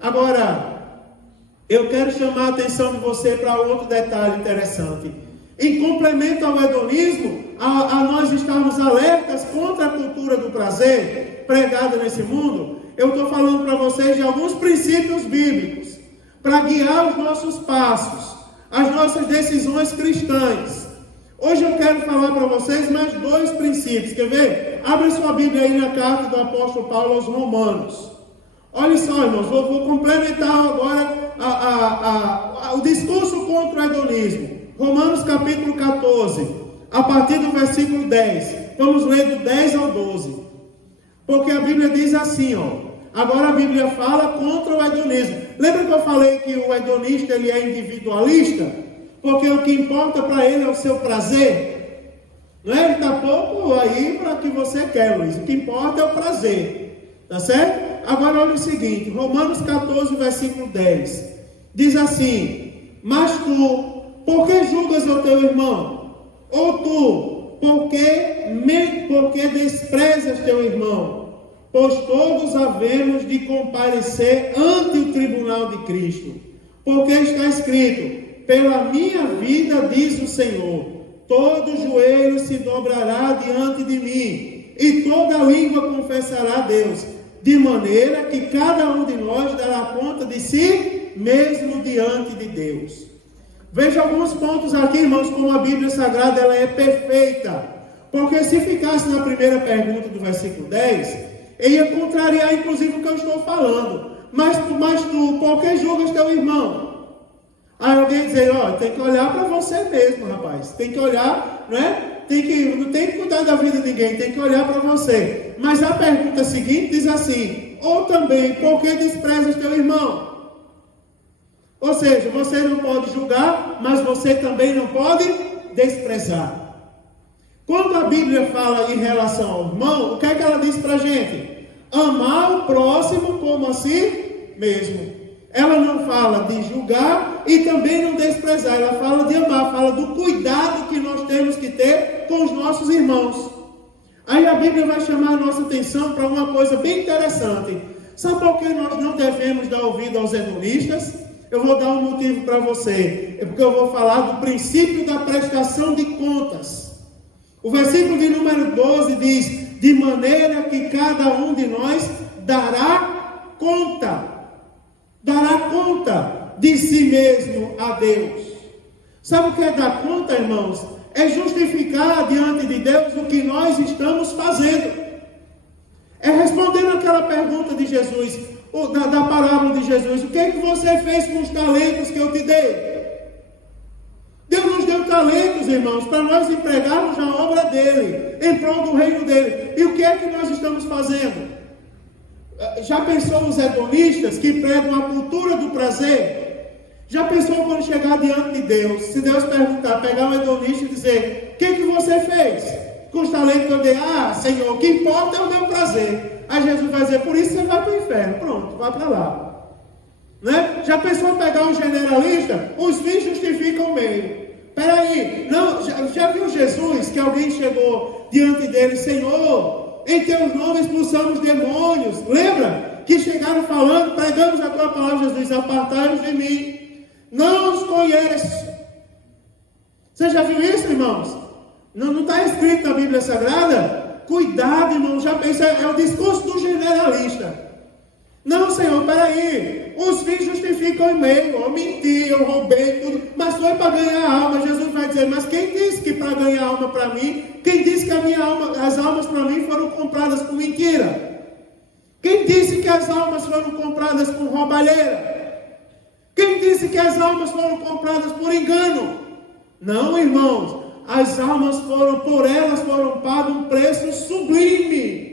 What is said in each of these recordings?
Agora, eu quero chamar a atenção de você para outro detalhe interessante. Em complemento ao hedonismo, a nós estarmos alertas contra a cultura do prazer pregada nesse mundo, eu estou falando para vocês de alguns princípios bíblicos para guiar os nossos passos, as nossas decisões cristãs. Hoje eu quero falar para vocês mais 2 princípios. Quer ver? Abre sua Bíblia aí na carta do apóstolo Paulo aos Romanos. Olha só, irmãos, vou complementar agora o discurso contra o hedonismo. Romanos capítulo 14, a partir do versículo 10. Vamos ler do 10 ao 12. Porque a Bíblia diz assim, ó. Agora a Bíblia fala contra o hedonismo. Lembra que eu falei que o hedonista ele é individualista? Porque o que importa para ele é o seu prazer. Não é? Ele está pouco aí para o que você quer, Luiz. O que importa é o prazer. Tá certo? Agora olha o seguinte. Romanos 14, versículo 10. Diz assim. Mas tu, por que julgas o teu irmão? Ou tu, por que desprezas teu irmão? Pois todos havemos de comparecer ante o tribunal de Cristo. Porque está escrito, pela minha vida, diz o Senhor, todo joelho se dobrará diante de mim, e toda língua confessará a Deus, de maneira que cada um de nós dará conta de si mesmo diante de Deus. Veja alguns pontos aqui, irmãos, como a Bíblia Sagrada ela é perfeita. Porque se ficasse na primeira pergunta do versículo 10, ia contrariar inclusive o que eu estou falando. Mas tu, por que julgas teu irmão? Aí alguém dizer, ó, tem que olhar para você mesmo, rapaz. Tem que olhar, não é? Não tem que cuidar da vida de ninguém, tem que olhar para você. Mas a pergunta seguinte diz assim, ou também, por que desprezas teu irmão? Ou seja, você não pode julgar, mas você também não pode desprezar. Quando a Bíblia fala em relação ao irmão, o que é que ela diz para a gente? Amar o próximo como a si mesmo. Ela não fala de julgar e também não desprezar. Ela fala de amar, fala do cuidado que nós temos que ter com os nossos irmãos. Aí a Bíblia vai chamar a nossa atenção para uma coisa bem interessante. Sabe por que nós não devemos dar ouvido aos hedonistas? Eu vou dar um motivo para você. É porque eu vou falar do princípio da prestação de contas. O versículo de número 12 diz, de maneira que cada um de nós dará conta de si mesmo a Deus. Sabe o que é dar conta, irmãos? É justificar diante de Deus o que nós estamos fazendo. É respondendo aquela pergunta de Jesus, da parábola de Jesus, o que é que você fez com os talentos que eu te dei? Deus nos deu talentos, irmãos, para nós empregarmos na obra dele, em prol do reino dele. E o que é que nós estamos fazendo? Já pensou os hedonistas que pregam a cultura do prazer? Já pensou quando chegar diante de Deus, se Deus perguntar, pegar um hedonista e dizer, o que você fez com os talentos que eu dei? Ah, Senhor, o que importa é o meu prazer. Aí Jesus vai dizer, por isso você vai para o inferno. Pronto, vai para lá. Né? Já pensou pegar um generalista? Os fins justificam o meio. Peraí, não, já viu Jesus que alguém chegou diante dele, Senhor, em teu nome expulsamos demônios. Lembra? Que chegaram falando, pregamos a tua palavra, Jesus, apartai-vos de mim. Não os conheço. Você já viu isso, irmãos? Não está escrito na Bíblia Sagrada? Cuidado, irmão, já pensa, é o discurso do generalista. Não, Senhor, peraí, os fins justificam o meio, eu menti, eu roubei tudo, mas foi para ganhar a alma. Jesus vai dizer, mas quem disse que para ganhar alma para mim, quem disse que as almas para mim foram compradas por mentira? Quem disse que as almas foram compradas por roubalheira? Quem disse que as almas foram compradas por engano? Não, irmãos, as almas por elas foram pago um preço sublime.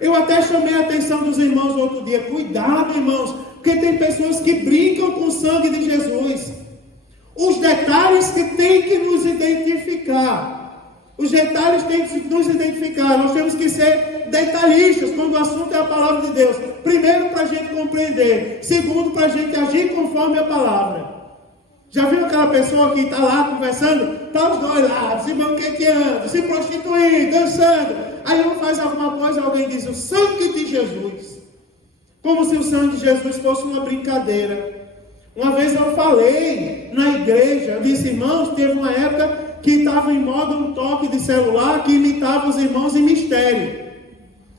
Eu até chamei a atenção dos irmãos outro dia. Cuidado, irmãos, porque tem pessoas que brincam com o sangue de Jesus. Os detalhes que tem que nos identificar. Os detalhes têm que nos identificar. Nós temos que ser detalhistas quando o assunto é a palavra de Deus. Primeiro, para a gente compreender. Segundo, para a gente agir conforme a palavra. Já viu aquela pessoa que está lá conversando? Está os dois lá, se banqueteando, se prostituindo, dançando. Aí um faz alguma coisa, alguém diz, o sangue de Jesus. Como se o sangue de Jesus fosse uma brincadeira. Uma vez eu falei na igreja, eu disse, irmãos, teve uma época que estava em moda um toque de celular que imitava os irmãos em mistério.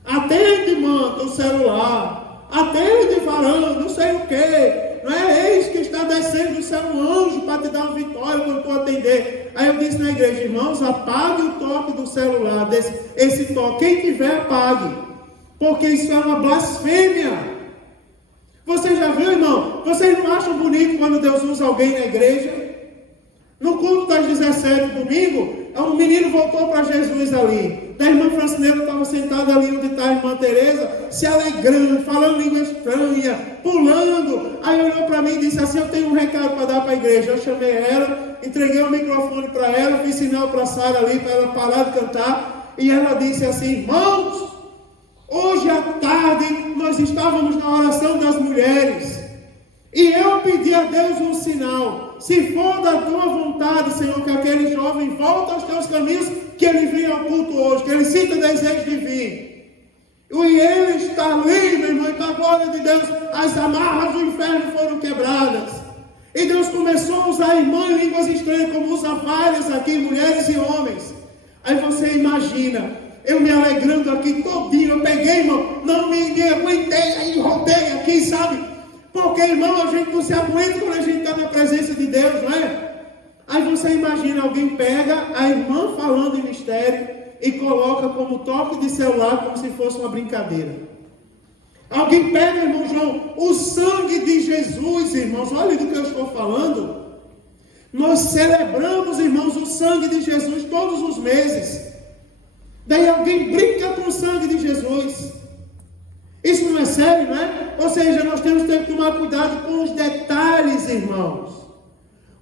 Atende, manto, o celular. Atende, varão, não sei o quê. Não é? Eis que está descendo do céu um anjo para te dar uma vitória quando tu atender. Aí eu disse na igreja, irmãos, apague o toque do celular, esse toque. Quem tiver, apague. Porque isso é uma blasfêmia. Você já viu, irmão? Vocês não acham bonito quando Deus usa alguém na igreja? No culto das 17 domingo, um menino voltou para Jesus ali. A irmã Francineta estava sentada ali onde está a irmã Teresa, se alegrando, falando língua estranha, pulando. Aí olhou para mim e disse assim, eu tenho um recado para dar para a igreja. Eu chamei ela, entreguei o microfone para ela, fiz sinal para a Sara ali, para ela parar de cantar. E ela disse assim, irmãos, hoje à tarde nós estávamos na oração das mulheres. E eu pedi a Deus um sinal. Se for da tua vontade, Senhor, que aquele jovem volte aos teus caminhos, que ele venha ao culto hoje, que ele sinta desejo de vir. E ele está livre, irmão, e com a glória de Deus, as amarras do inferno foram quebradas. E Deus começou a usar a irmã em línguas estranhas, como usa várias aqui, mulheres e homens. Aí você imagina, eu me alegrando aqui todinho, eu peguei, irmão, não me aguentei, aí rodei aqui, sabe? Porque, irmão, a gente não se aguenta quando a gente está na presença de Deus, não é? Aí você imagina, alguém pega a irmã falando em mistério e coloca como toque de celular, como se fosse uma brincadeira. Alguém pega, irmão João, o sangue de Jesus, irmãos, olha do que eu estou falando. Nós celebramos, irmãos, o sangue de Jesus todos os meses. Daí alguém brinca com o sangue de Jesus. Isso não é sério, não é? Ou seja, nós temos que tomar cuidado com os detalhes, irmãos.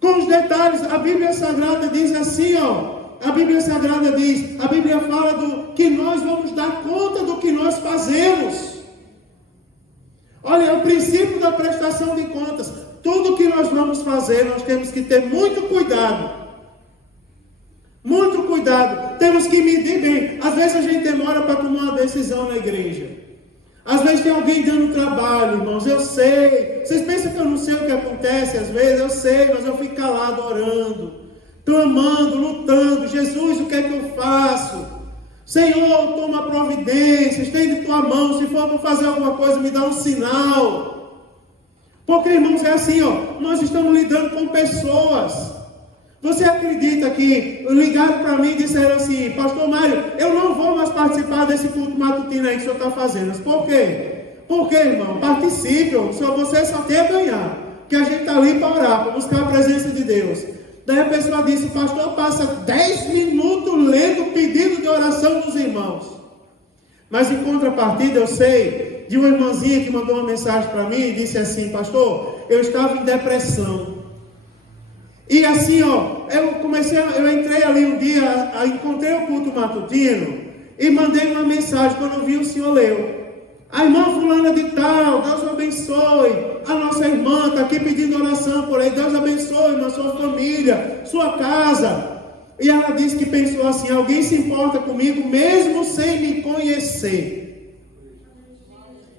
Com os detalhes, a Bíblia Sagrada diz assim, ó. A Bíblia Sagrada diz, a Bíblia fala que nós vamos dar conta do que nós fazemos. Olha, é o princípio da prestação de contas. Tudo que nós vamos fazer, nós temos que ter muito cuidado. Muito cuidado. Temos que medir bem. Às vezes a gente demora para tomar uma decisão na igreja. Às vezes tem alguém dando trabalho, irmãos, eu sei. Vocês pensam que eu não sei o que acontece às vezes? Eu sei, mas eu fico calado orando, clamando, lutando. Jesus, o que é que eu faço? Senhor, toma providência, estende tua mão. Se for para fazer alguma coisa, me dá um sinal. Porque, irmãos, é assim, ó, nós estamos lidando com pessoas. Você acredita que ligaram para mim e disseram assim, pastor Mário, eu não vou mais participar desse culto matutino aí que o senhor está fazendo. Por quê? Porque, irmão, participe, você só tem a ganhar. Que a gente está ali para orar, para buscar a presença de Deus. Daí a pessoa disse, pastor, passa 10 minutos lendo o pedido de oração dos irmãos. Mas em contrapartida, eu sei de uma irmãzinha que mandou uma mensagem para mim e disse assim, pastor, eu estava em depressão. E assim, ó, eu entrei ali um dia, encontrei o culto matutino e mandei uma mensagem. Quando eu vi, o senhor leu. A irmã fulana de tal, Deus abençoe. A nossa irmã está aqui pedindo oração por aí. Deus abençoe, irmã, sua família, sua casa. E ela disse que pensou assim, alguém se importa comigo mesmo sem me conhecer.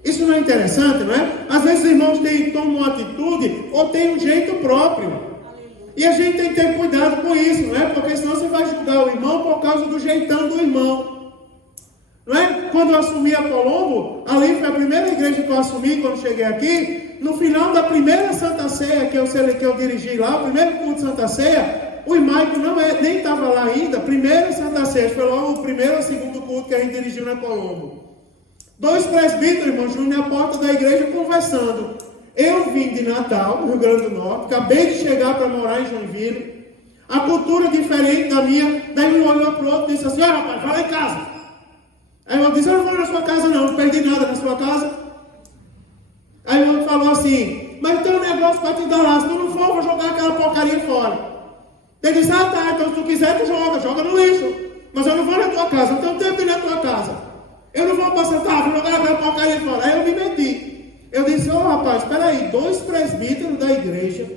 Isso não é interessante, não é? Às vezes os irmãos tomam uma atitude ou têm um jeito próprio. E a gente tem que ter cuidado com isso, não é? Porque senão você vai julgar o irmão por causa do jeitão do irmão. Não é? Quando eu assumi a Colombo, ali foi a primeira igreja que eu assumi quando cheguei aqui. No final da primeira Santa Ceia que eu dirigi lá, o primeiro culto de Santa Ceia, o Maico nem estava lá ainda. Primeira Santa Ceia, foi logo o primeiro ou segundo culto que a gente dirigiu na Colombo. 2 presbíteros, irmão Júnior, na porta da igreja conversando. Eu vim de Natal, no Rio Grande do Norte, acabei de chegar para morar em Joinville, a cultura diferente da minha, daí um olhou para o outro e disse assim, rapaz, vai lá em casa. Aí eu disse, eu não vou na sua casa não perdi nada na sua casa. Aí o outro falou assim, mas tem um negócio para te dar lá, se tu não for, eu vou jogar aquela porcaria fora. Ele disse, tá, então se tu quiser, tu joga no lixo, mas eu não vou na tua casa, não tenho tempo de ir na tua casa. Eu não vou passar, vou jogar aquela porcaria fora. Aí eu me meti. Eu disse, rapaz, espera aí, 2 presbíteros da igreja,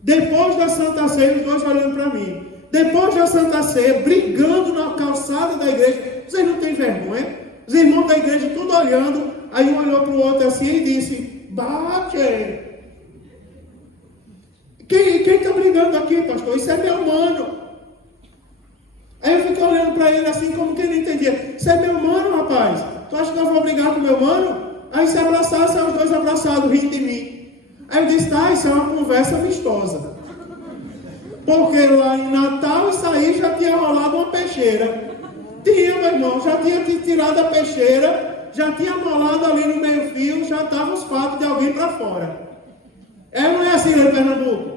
depois da Santa Ceia, os 2 olhando para mim, depois da Santa Ceia, brigando na calçada da igreja, vocês não têm vergonha? Os irmãos da igreja tudo olhando, Aí um olhou para o outro assim e disse: bate! Quem está brigando aqui, pastor? Isso é meu mano. Aí eu fiquei olhando para ele assim, como que ele não entendia. Isso é meu mano, rapaz. Tu acha que eu vou brigar com meu mano? Aí se abraçaram, são os dois abraçados, rindo de mim. Aí eu disse: tá, isso é uma conversa amistosa. Porque lá em Natal, isso aí já tinha rolado uma peixeira. Tinha, meu irmão, já tinha tirado a peixeira, já tinha molado ali no meio fio, já estavam os fatos de alguém para fora. Não é assim, né, Pernambuco?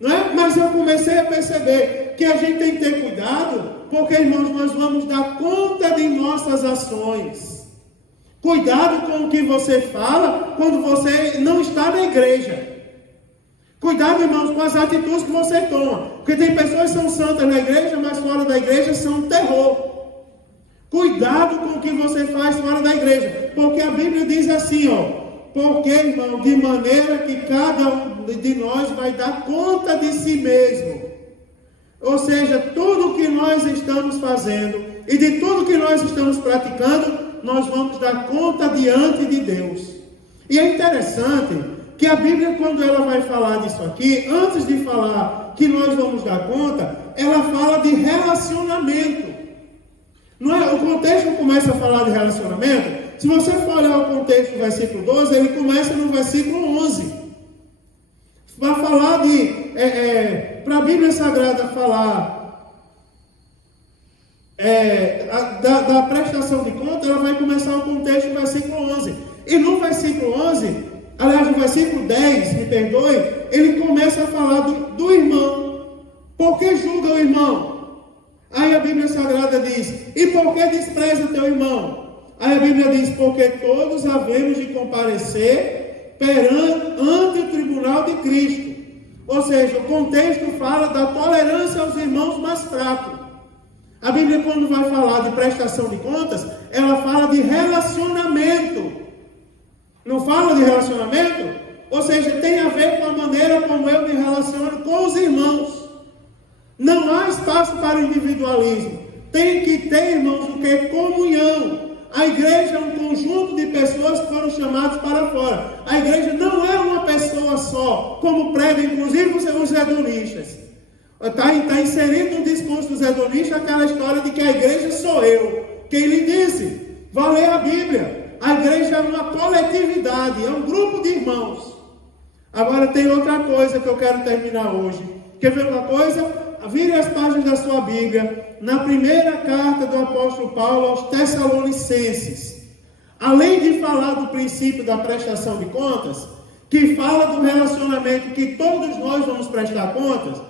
Não é? Mas eu comecei a perceber que a gente tem que ter cuidado, porque, irmãos, nós vamos dar conta de nossas ações. Cuidado com o que você fala quando você não está na igreja. Cuidado, irmãos, com as atitudes que você toma. Porque tem pessoas que são santas na igreja, mas fora da igreja são terror. Cuidado com o que você faz fora da igreja. Porque a Bíblia diz assim, porque, irmão, de maneira que cada um de nós vai dar conta de si mesmo. Ou seja, tudo que nós estamos fazendo e de tudo que nós estamos praticando, nós vamos dar conta diante de Deus. E é interessante que a Bíblia, quando ela vai falar disso aqui, antes de falar que nós vamos dar conta, ela fala de relacionamento. Não é? O contexto começa a falar de relacionamento. Se você for olhar o contexto do versículo 12, ele começa no versículo 11. Vai falar para a Bíblia Sagrada falar da prestação de conta, ela vai começar o contexto no versículo 11. E no versículo 11, aliás, no versículo 10, me perdoe, ele começa a falar do irmão. Por que julga o irmão? Aí a Bíblia Sagrada diz: e por que despreza teu irmão? Aí a Bíblia diz: porque todos havemos de comparecer ante o tribunal de Cristo. Ou seja, o contexto fala da tolerância aos irmãos mais fracos. A Bíblia, quando vai falar de prestação de contas, ela fala de relacionamento. Não fala de relacionamento? Ou seja, tem a ver com a maneira como eu me relaciono com os irmãos. Não há espaço para individualismo. Tem que ter, irmãos, o que é comunhão. A igreja é um conjunto de pessoas que foram chamadas para fora. A igreja não é uma pessoa só, como pregam inclusive os edonistas. Está inserido no discurso dos edonistas aquela história de que a igreja sou eu. Quem lhe disse? Vá ler a Bíblia. A igreja é uma coletividade, é um grupo de irmãos. Agora tem outra coisa que eu quero terminar hoje. Quer ver uma coisa? Vire as páginas da sua Bíblia, na primeira carta do apóstolo Paulo aos Tessalonicenses. Além de falar do princípio da prestação de contas, que fala do relacionamento que todos nós vamos prestar contas,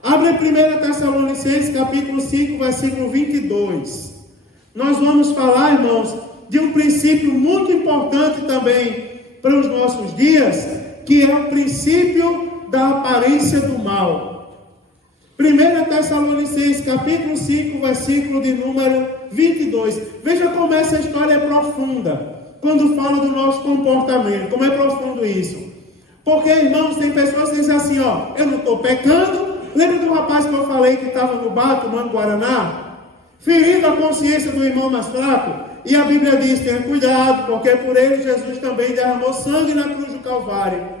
abre 1 Tessalonicenses capítulo 5, versículo 22. Nós vamos falar, irmãos, de um princípio muito importante também para os nossos dias, que é o princípio da aparência do mal. 1 Tessalonicenses capítulo 5, versículo de número 22. Veja como essa história é profunda, quando fala do nosso comportamento. Como é profundo isso? Porque, irmãos, tem pessoas que dizem assim, eu não estou pecando. Lembra do rapaz que eu falei que estava no bar tomando Guaraná? Ferindo a consciência do irmão mais fraco. E a Bíblia diz: tenha cuidado, porque por ele Jesus também derramou sangue na cruz do Calvário.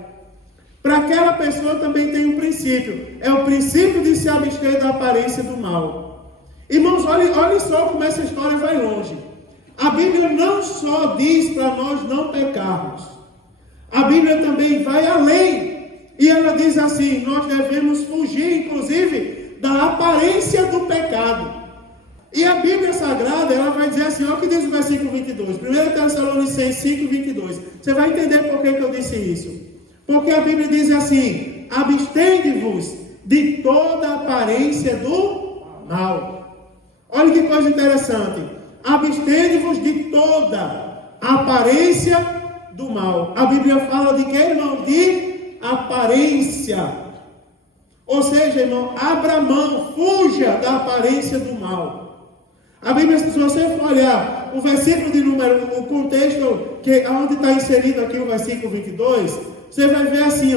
Para aquela pessoa também tem um princípio. É o princípio de se abster da aparência do mal. Irmãos, olhem só como essa história vai longe. A Bíblia não só diz para nós não pecarmos. A Bíblia também vai além. E ela diz assim: nós devemos fugir, inclusive, da aparência do pecado. E a Bíblia Sagrada, ela vai dizer assim, olha o que diz o versículo 22. 1 Tessalonicenses 5, 22. Você vai entender por que eu disse isso. Porque a Bíblia diz assim: abstende-vos de toda aparência do mal. Olha que coisa interessante. Abstende-vos de toda aparência do mal. A Bíblia fala de quê, irmão? De aparência. Ou seja, irmão, abra mão, fuja da aparência do mal. A Bíblia, se você for olhar o versículo de número, o contexto, onde está inserido aqui o versículo 22, você vai ver assim,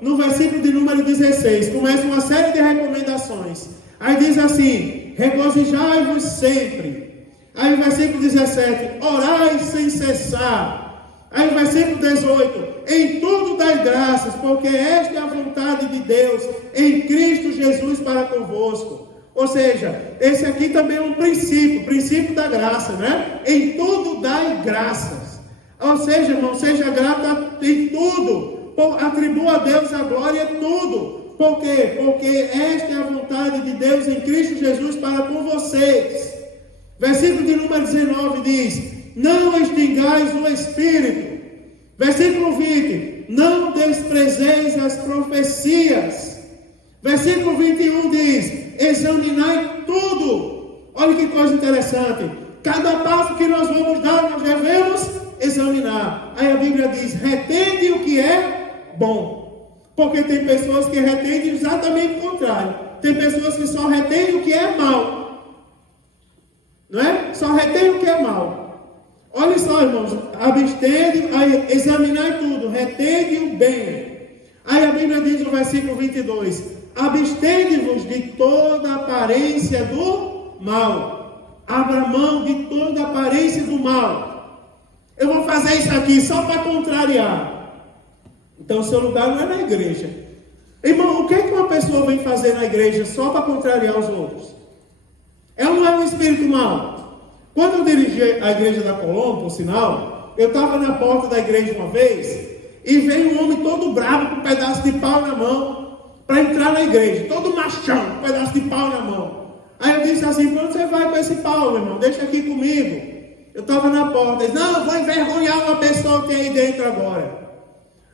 no versículo de número 16, começa uma série de recomendações. Aí diz assim: regozijai-vos sempre. Aí o versículo 17, orai sem cessar. Aí o versículo 18, em tudo dai graças, porque esta é a vontade de Deus em Cristo Jesus para convosco. Ou seja, esse aqui também é um princípio da graça, né? Em tudo dai graças. Ou seja, irmão, seja grato em tudo. Atribua a Deus a glória em tudo. Por quê? Porque esta é a vontade de Deus em Cristo Jesus para com vocês. Versículo de número 19 diz, não extingais o Espírito. Versículo 20, não desprezeis as profecias. Versículo 21 diz, examinai tudo. Olha que coisa interessante. Cada passo que nós vamos dar, nós devemos examinar. Aí a Bíblia diz, retende o que é bom. Porque tem pessoas que retendem exatamente o contrário. Tem pessoas que só retêm o que é mal. Não é? Só retém o que é mal. Olha só, irmãos, abstende, aí examinai tudo, retende o bem. Aí a Bíblia diz no versículo 22, abstende-vos de toda aparência do mal. Abra mão de toda aparência do mal. Eu vou fazer isso aqui só para contrariar. Então o seu lugar não é na igreja. Irmão, o que é que uma pessoa vem fazer na igreja só para contrariar os outros? É ou não é um espírito mau? Quando eu dirigi a igreja da Colombo, por sinal, eu estava na porta da igreja uma vez, e veio um homem todo bravo, com um pedaço de pau na mão, para entrar na igreja, todo machão, com um pedaço de pau na mão. Aí eu disse assim, quando você vai com esse pau, meu irmão? Deixa aqui comigo. Eu estava na porta, ele disse, não, eu vou envergonhar uma pessoa que tem aí dentro agora.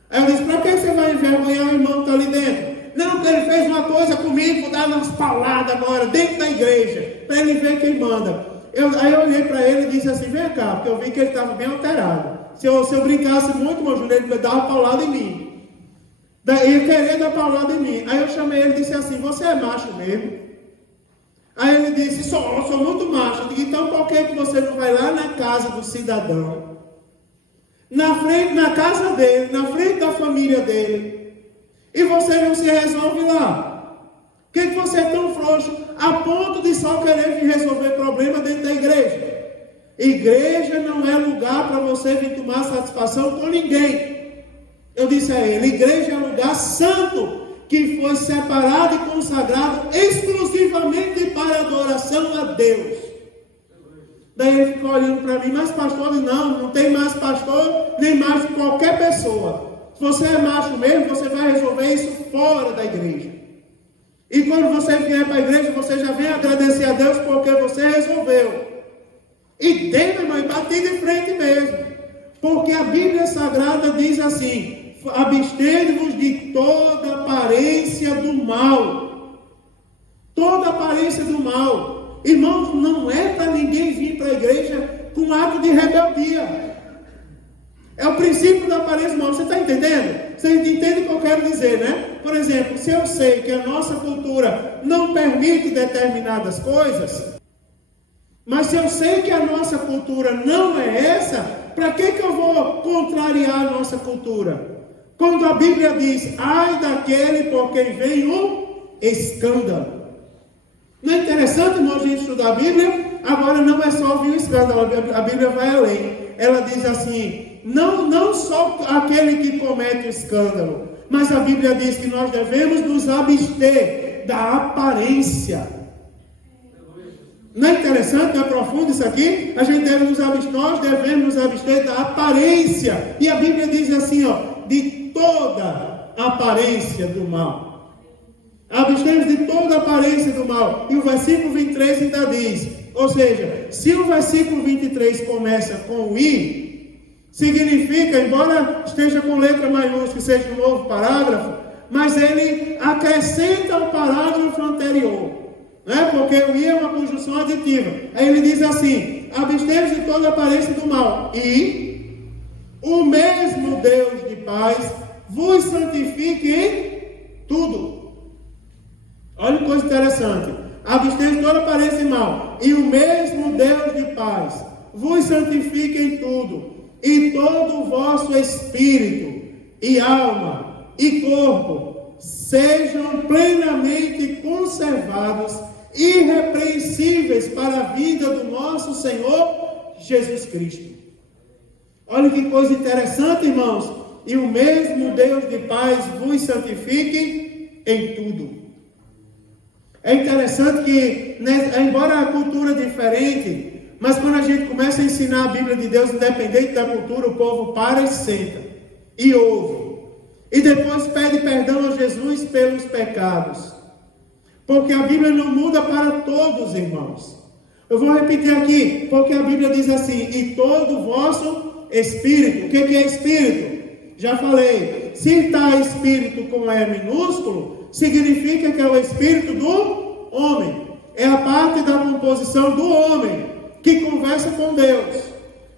Aí eu disse, para que você vai envergonhar o irmão que está ali dentro? Não, porque ele fez uma coisa comigo, vou dar umas pauladas agora, dentro da igreja, para ele ver quem manda. Aí eu olhei para ele e disse assim, vem cá, porque eu vi que ele estava bem alterado. Se eu brincasse muito, meu Júlio, ele dava paulada em mim. Daí ele queria dar paulada em mim. Aí eu chamei ele e disse assim, você é macho mesmo? Aí ele disse, eu sou muito macho. Eu digo, então por que você não vai lá na casa do cidadão? Na casa dele, na frente da família dele. E você não se resolve lá. Por que você é tão frouxo a ponto de só querer vir resolver problema dentro da igreja? Igreja não é lugar para você vir tomar satisfação com ninguém. Eu disse a ele, igreja é lugar santo, que foi separado e consagrado exclusivamente para adoração a Deus. Daí ele ficou olhando para mim, mas pastor, não tem mais pastor, nem mais qualquer pessoa. Se você é macho mesmo, você vai resolver isso fora da igreja. E quando você vier para a igreja, você já vem agradecer a Deus porque você resolveu. E dentro, irmão, e bater de frente mesmo. Porque a Bíblia Sagrada diz assim, abstende-vos de toda aparência do mal. Toda aparência do mal. Irmãos, não é para ninguém vir para a igreja com ato de rebeldia. É o princípio da aparência do mal. Você está entendendo? Você entende o que eu quero dizer, né? Por exemplo, se eu sei que a nossa cultura não permite determinadas coisas, mas se eu sei que a nossa cultura não é essa, para que eu vou contrariar a nossa cultura? Quando a Bíblia diz, ai daquele por quem vem o escândalo. Não é interessante, irmão, a gente estudar a Bíblia? Agora não é só ouvir o escândalo, a Bíblia vai além. Ela diz assim, não só aquele que comete o escândalo, mas a Bíblia diz que nós devemos nos abster da aparência. Não é interessante, não é profundo isso aqui? Nós devemos nos abster da aparência. E a Bíblia diz assim, de toda aparência do mal. Abstemos de toda aparência do mal. E o versículo 23 ainda diz, ou seja, se o versículo 23 começa com o I, significa, embora esteja com letra maiúscula, seja um novo parágrafo, mas ele acrescenta o parágrafo anterior, né? Porque o I é uma conjunção aditiva. Aí ele diz assim, abstemos de toda aparência do mal, e o mesmo Deus de paz vos santifique em tudo. Olha que coisa interessante. Abstemos de toda aparência de mal, e o mesmo Deus de paz vos santifique em tudo, e todo o vosso espírito, e alma, e corpo, sejam plenamente conservados, irrepreensíveis para a vida do nosso Senhor Jesus Cristo. Olha que coisa interessante, irmãos. E o mesmo Deus de paz vos santifique em tudo. É interessante que, embora a cultura é diferente, mas quando a gente começa a ensinar a Bíblia de Deus, independente da cultura, o povo para e senta e ouve. E depois pede perdão a Jesus pelos pecados. Porque a Bíblia não muda para todos, irmãos. Eu vou repetir aqui, porque a Bíblia diz assim: e todo o vosso espírito. O que é espírito? Já falei. Se está espírito com E minúsculo, significa que é o espírito do homem. É a parte da composição do homem que conversa com Deus.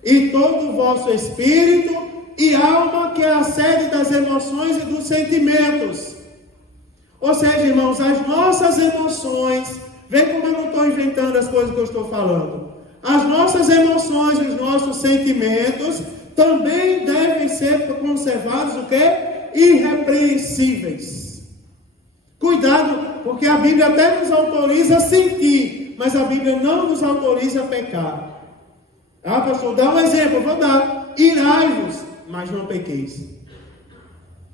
E todo o vosso espírito e alma, que é a sede das emoções e dos sentimentos. Ou seja, irmãos, as nossas emoções, vê como eu não estou inventando as coisas que eu estou falando. As nossas emoções, os nossos sentimentos também devem ser conservados o quê? Irrepreensíveis. Cuidado, porque a Bíblia até nos autoriza a sentir, mas a Bíblia não nos autoriza a pecar. Ah, pastor, dá um exemplo, eu vou dar. Irai-vos, mas não pequeis.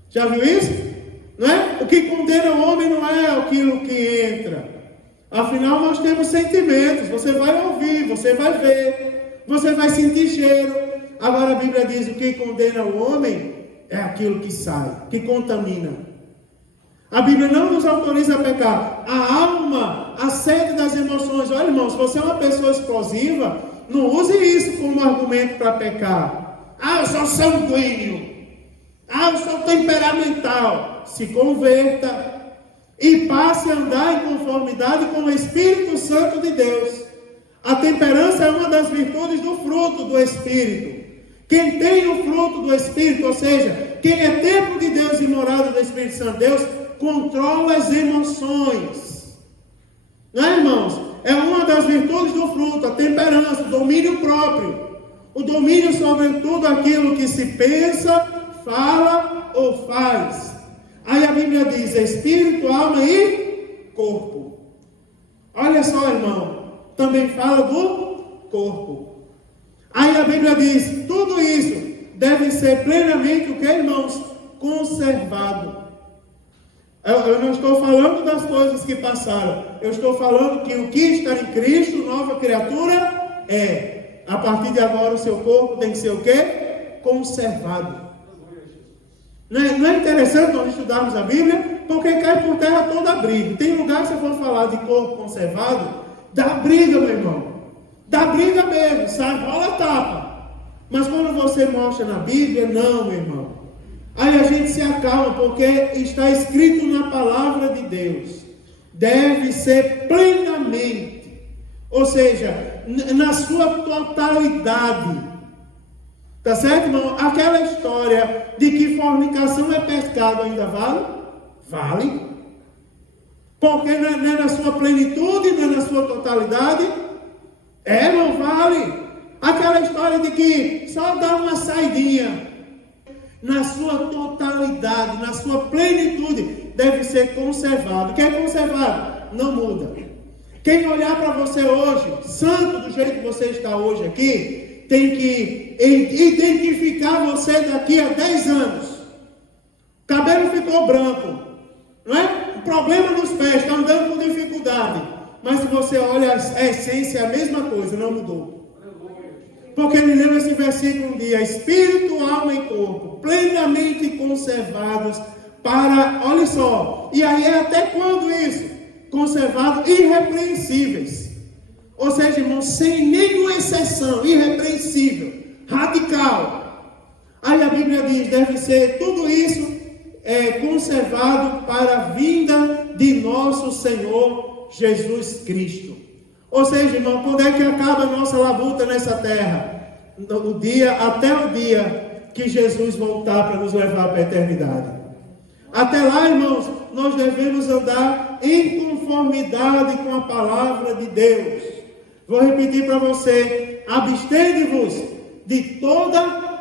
Já viu isso? Não é? O que condena o homem não é aquilo que entra. Afinal, nós temos sentimentos. Você vai ouvir, você vai ver, você vai sentir cheiro. Agora a Bíblia diz: o que condena o homem é aquilo que sai, que contamina. A Bíblia não nos autoriza a pecar. A alma, a sede das emoções. Olha, irmão, se você é uma pessoa explosiva, não use isso como argumento para pecar. Ah, eu sou sanguíneo. Ah, eu sou temperamental. Se converta e passe a andar em conformidade com o Espírito Santo de Deus. A temperança é uma das virtudes do fruto do Espírito. Quem tem o fruto do Espírito, ou seja, quem é templo de Deus e morada do Espírito Santo de Deus, controla as emoções. Não é, irmãos? É uma das virtudes do fruto, a temperança, o domínio próprio. O domínio sobre tudo aquilo que se pensa, fala ou faz. Aí a Bíblia diz: espírito, alma e corpo. Olha só, irmão, também fala do corpo. Aí a Bíblia diz: tudo isso deve ser plenamente o que, irmãos? Conservado. Eu não estou falando das coisas que passaram. Eu estou falando que o que está em Cristo, nova criatura, é. A partir de agora o seu corpo tem que ser o quê? Conservado. Não é interessante nós estudarmos a Bíblia? Porque cai por terra toda a briga. Tem lugar que você for falar de corpo conservado, dá briga, meu irmão. Dá briga mesmo, sai, rola tapa. Mas quando você mostra na Bíblia, não, meu irmão. Aí a gente se acalma, porque está escrito na palavra de Deus. Deve ser plenamente, ou seja, na sua totalidade. Tá certo, irmão? Aquela história de que fornicação é pecado ainda vale? Vale. Porque não é na sua plenitude, não é na sua totalidade. Não vale. Aquela história de que só dá uma saidinha. Na sua totalidade, na sua plenitude, deve ser conservado. O que é conservado? Não muda. Quem olhar para você hoje, santo do jeito que você está hoje aqui, tem que identificar você daqui a 10 anos. O cabelo ficou branco, não é? O problema nos pés, está andando com dificuldade. Mas se você olha, a essência é a mesma coisa, não mudou. Porque ele leu esse versículo um dia: espírito, alma e corpo, plenamente conservados para, olha só, e aí é até quando isso? Conservados, irrepreensíveis. Ou seja, irmão, sem nenhuma exceção, irrepreensível, radical. Aí a Bíblia diz: deve ser tudo isso conservado para a vinda de nosso Senhor Jesus Cristo. Ou seja, irmão, quando é que acaba a nossa labuta nessa terra? Até o dia que Jesus voltar para nos levar para a eternidade. Até lá, irmãos, nós devemos andar em conformidade com a palavra de Deus. Vou repetir para você: abstende-vos de toda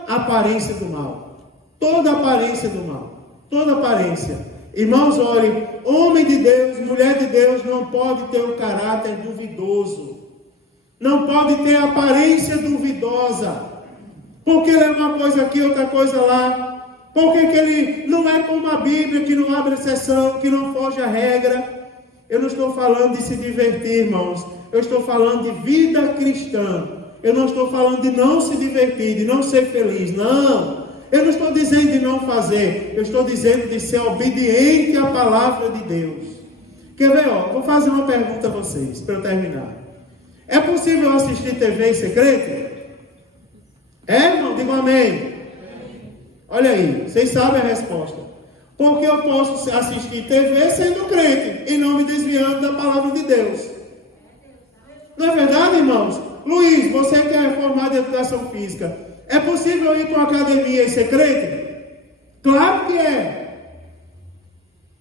aparência do mal. Toda aparência do mal. Toda aparência. Irmãos, olhem, homem de Deus, mulher de Deus não pode ter um caráter duvidoso. Não pode ter aparência duvidosa. Porque ele é uma coisa aqui, outra coisa lá. Porque que ele não é como a Bíblia, que não abre exceção, que não foge à regra. Eu não estou falando de se divertir, irmãos. Eu estou falando de vida cristã. Eu não estou falando de não se divertir, de não ser feliz. Não. Eu não estou dizendo de não fazer. Eu estou dizendo de ser obediente à palavra de Deus. Quer ver? Vou fazer uma pergunta a vocês, para eu terminar. É possível assistir TV em segredo? É, irmão? Digo amém. Olha aí, vocês sabem a resposta. Porque eu posso assistir TV sendo crente e não me desviando da palavra de Deus. Não é verdade, irmãos? Luiz, você que é formado em educação física, é possível ir para uma academia e ser crente? Claro que é.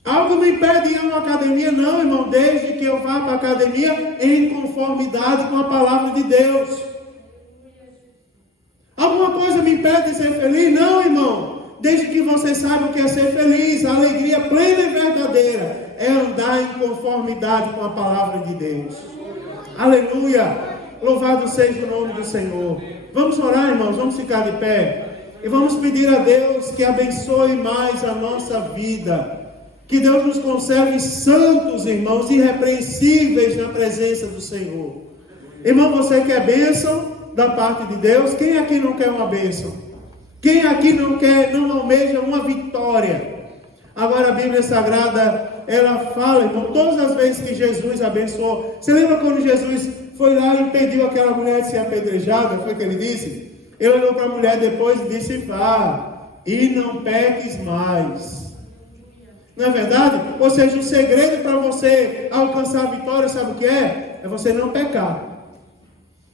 Algo me impede de ir a uma academia? Não, irmão, desde que eu vá para a academia em conformidade com a palavra de Deus. Alguma coisa me impede de ser feliz? Não, irmão. Desde que você saiba o que é ser feliz, a alegria plena e verdadeira é andar em conformidade com a palavra de Deus. Aleluia! Louvado seja o nome do Senhor. Vamos orar, irmãos, vamos ficar de pé e vamos pedir a Deus que abençoe mais a nossa vida. Que Deus nos conserve santos, irmãos, irrepreensíveis na presença do Senhor. Irmão, você quer bênção da parte de Deus? Quem aqui não quer uma bênção? Quem aqui não almeja uma vitória? Agora a Bíblia Sagrada, ela fala, irmão, todas as vezes que Jesus abençoou. Você lembra quando Jesus foi lá e impediu aquela mulher de ser apedrejada? Foi o que ele disse? Ele olhou para a mulher depois e disse: vá, e não peques mais. Não é verdade? Ou seja, o segredo para você alcançar a vitória, sabe o que é? É você não pecar.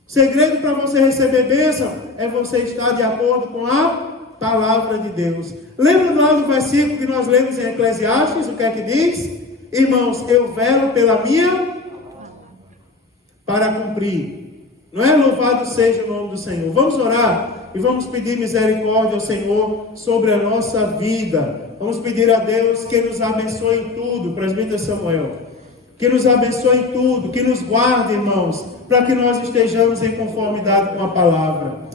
O segredo para você receber bênção é você estar de acordo com a palavra de Deus. Lembra lá do versículo que nós lemos em Eclesiastes? O que é que diz? Irmãos, eu velo pela minha para cumprir. Não é? Louvado seja o nome do Senhor. Vamos orar e vamos pedir misericórdia ao Senhor sobre a nossa vida. Vamos pedir a Deus que nos abençoe em tudo, presbítero Samuel. Que nos abençoe em tudo, que nos guarde, irmãos, para que nós estejamos em conformidade com a palavra.